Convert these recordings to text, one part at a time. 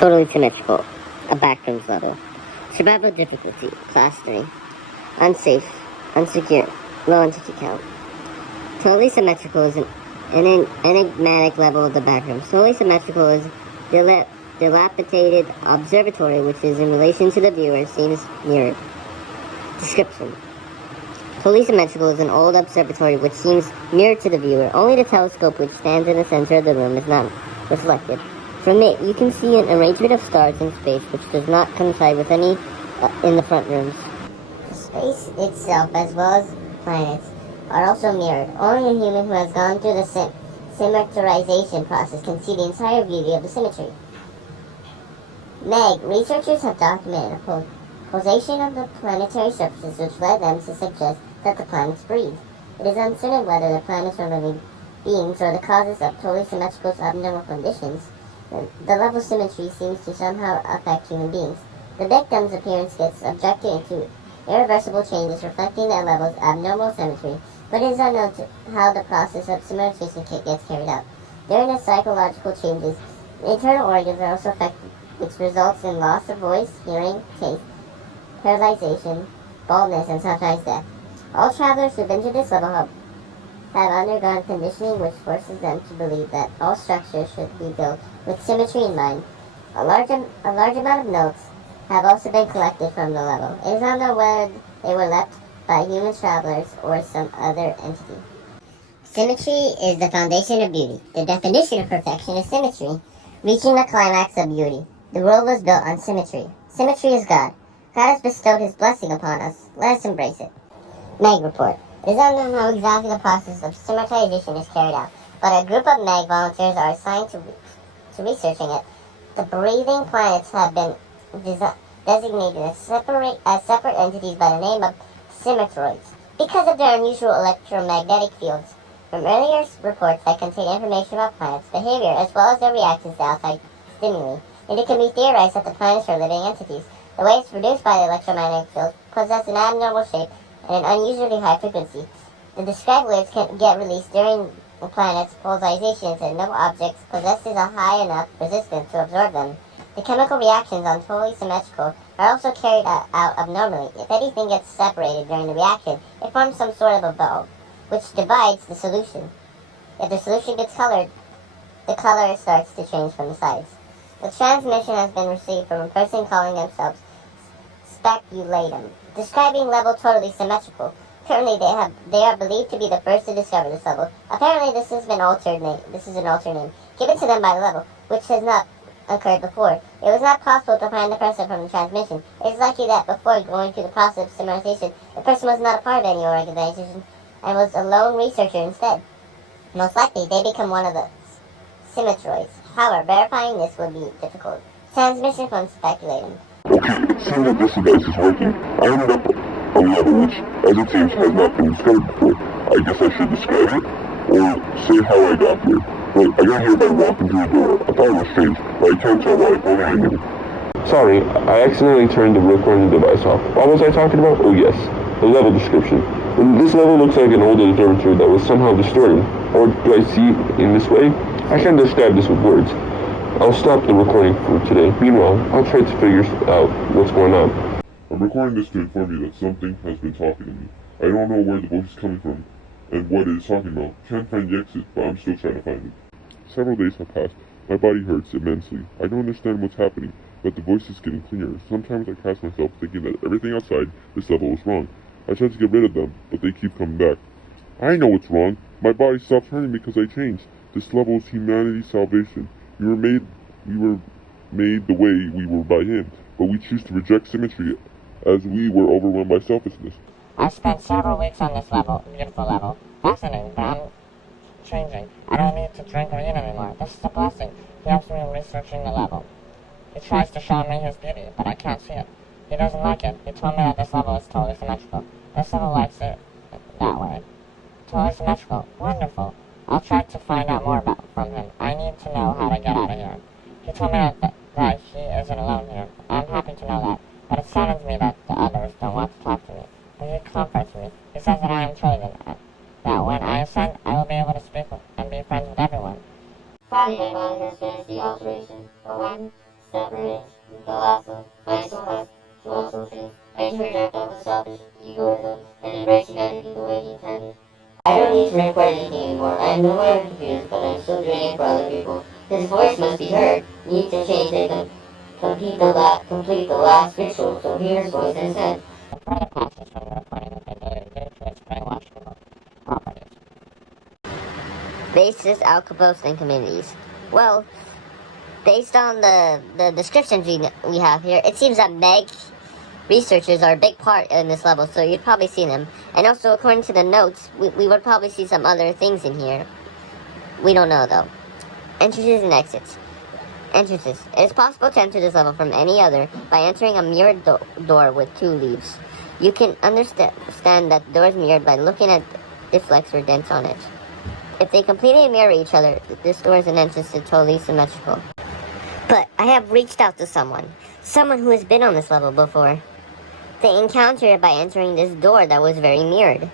Totally symmetrical. A backrooms level. Survival difficulty. Class 3. Unsafe. Unsecure. Low entity count. Totally symmetrical is an enigmatic level of the backrooms. Totally symmetrical is dilapidated observatory, which is in relation to the viewer, seems mirrored. Description. Totally symmetrical is an old observatory which seems mirrored to the viewer. Only the telescope which stands in the center of the room is not reflected. From it, you can see an arrangement of stars in space which does not coincide with any in the front rooms. Space itself, as well as planets, are also mirrored. Only a human who has gone through the symmetrization process can see the entire beauty of the symmetry. Meg, researchers have documented a pulsation of the planetary surfaces which led them to suggest that the planets breathe. It is uncertain whether the planets are living beings or the causes of totally symmetrical abnormal conditions. The level of symmetry seems to somehow affect human beings. The victim's appearance gets subjected into irreversible changes reflecting their level's abnormal symmetry, but it is unknown how the process of symmetrization gets carried out. During the psychological changes, internal organs are also affected, which results in loss of voice, hearing, taste, paralyzation, baldness, and sometimes death. All travelers who've been to this level have undergone conditioning which forces them to believe that all structures should be built with symmetry in mind. A large amount of notes have also been collected from the level. It is unknown whether they were left by human travelers or some other entity. Symmetry is the foundation of beauty. The definition of perfection is symmetry, reaching the climax of beauty. The world was built on symmetry. Symmetry is God. God has bestowed his blessing upon us. Let us embrace it. Meg report. It is unknown how exactly the process of symmetrization is carried out, but a group of Meg volunteers are assigned to researching it. The breathing planets have been designated as separate entities by the name of symmetroids because of their unusual electromagnetic fields. From earlier reports that contain information about planets' behavior as well as their reactions to outside stimuli, it can be theorized that the planets are living entities. The waves produced by the electromagnetic field possess an abnormal shape and an unusually high frequency. The described waves can get released during the planet's pulsations, and no object possesses a high enough resistance to absorb them. The chemical reactions on totally symmetrical are also carried out abnormally. If anything gets separated during the reaction, it forms some sort of a bulb, which divides the solution. If the solution gets colored, the color starts to change from the sides. The transmission has been received from a person calling themselves Speculatum, describing level totally symmetrical. Currently, they are believed to be the first to discover this level. Apparently, this is an altered name given to them by the level, which has not occurred before. It was not possible to find the person from the transmission. It is likely that before going through the process of symmetrization, the person was not a part of any organization and was a lone researcher instead. Most likely, they become one of the symmetroids. However, verifying this would be difficult. Transmission from Speculatum. Okay, seeing that this device is working, I ended up a level which, as it seems, has not been discovered before. I guess I should describe it, or say how I got here. But I got here by walking through a door. I thought it was strange, but I can't tell why, if only I knew. Sorry, I accidentally turned the recording device off. What was I talking about? Oh yes, the level description. This level looks like an old observatory that was somehow distorted. Or do I see it in this way? I can't describe this with words. I'll stop the recording for today. Meanwhile, I'll try to figure out what's going on. I'm recording this to inform you that something has been talking to me. I don't know where the voice is coming from and what it is talking about. Can't find the exit, but I'm still trying to find it. Several days have passed. My body hurts immensely. I don't understand what's happening, but the voice is getting clearer. Sometimes I catch myself thinking that everything outside this level is wrong. I try to get rid of them, but they keep coming back. I know what's wrong. My body stopped hurting because I changed. This level is humanity's salvation. We were made the way we were by him, but we choose to reject symmetry as we were overwhelmed by selfishness. I've spent several weeks on this level, beautiful level. Fascinating, but I'm changing. I don't need to drink or eat anymore. This is a blessing. He helps me in researching the level. He tries to show me his beauty, but I can't see it. He doesn't like it. He told me that this level is totally symmetrical. This level likes it that way. Totally symmetrical. Wonderful. I'll try to find out more from him. I need to know how to get out of here. He told me that he isn't alone here. I'm happy to know that, but it saddens me that the others don't want to talk to me. But he comforts me. He says that I am chosen, that when I ascend, I will be able to speak and be friends with everyone. Friday night has finished the alteration, but one step separating the lava, financial health, also things. Are you sure that was selfish, egoism, and embracing other people the way you can? I don't need to record anything anymore. I am no longer confused, but I'm still doing it for other people. His voice must be heard. You need to change it and complete the last ritual, so hear his voice instead. The further passes from the recording of the ability due to its brainwashable properties. Basis, outposts, and communities. Well, based on the descriptions we have here, it seems that Meg researchers are a big part in this level, so you'd probably see them. And also, according to the notes, we would probably see some other things in here. We don't know, though. Entrances and exits. Entrances. It is possible to enter this level from any other by entering a mirrored door with 2 leaves. You can understand that the door is mirrored by looking at deflects or dents on it. If they completely mirror each other, this door is an entrance to totally symmetrical. But I have reached out to someone who has been on this level before. They encountered it by entering this door that was very mirrored.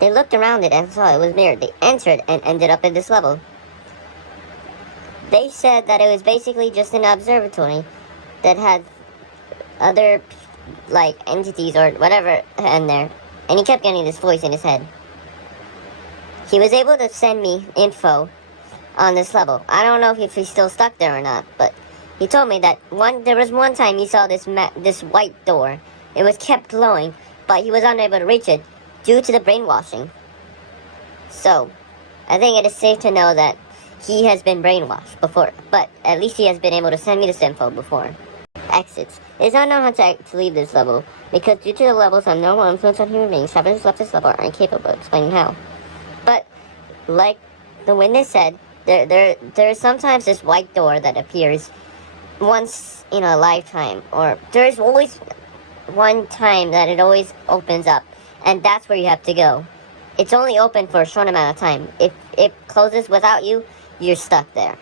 They looked around it and saw it was mirrored. They entered and ended up at this level. They said that it was basically just an observatory that had other, like, entities or whatever in there. And he kept getting this voice in his head. He was able to send me info on this level. I don't know if he's still stuck there or not, but he told me that there was one time he saw this white door. It was kept glowing, but he was unable to reach it due to the brainwashing. So, I think it is safe to know that he has been brainwashed before, but at least he has been able to send me this info before. Exits. It is unknown how to leave this level, because due to the level's unknown influence on human beings, travelers left this level are incapable of explaining how. But, like the witness said, there is sometimes this white door that appears once in a lifetime, or there's always one time that it always opens up, and that's where you have to go. It's only open for a short amount of time. If it closes without you, you're stuck there.